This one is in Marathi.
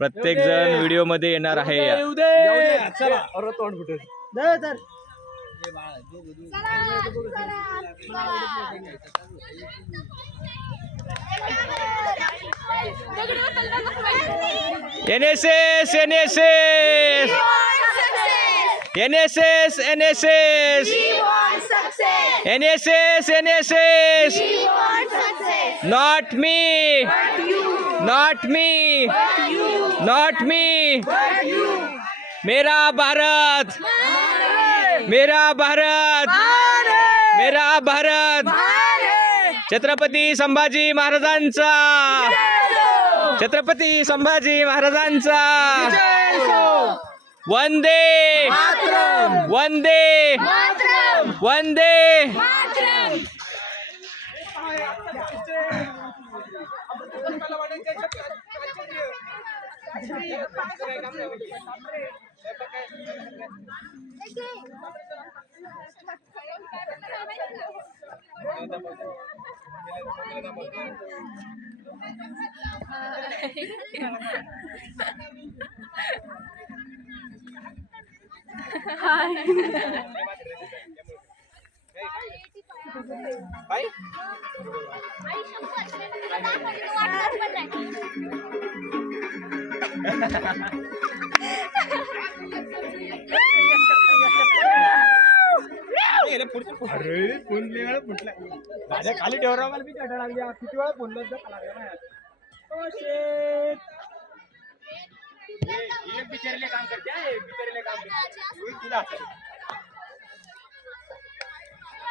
प्रत्येक जण व्हिडिओ मध्ये येणार आहे. NSS NSS NSS NSS NSS NSS not me not me not me मेरा भारत मेरा भारत मेरा भारत छत्रपती संभाजी महाराजांचा छत्रपती संभाजी महाराजांचा वंदे वंदे वंदे अरे फोन फुटला माझ्या खाली ठेवरा मला मी चढा लागली किती वेळा फोन बिचारीले काम करते बिचारीले काम करते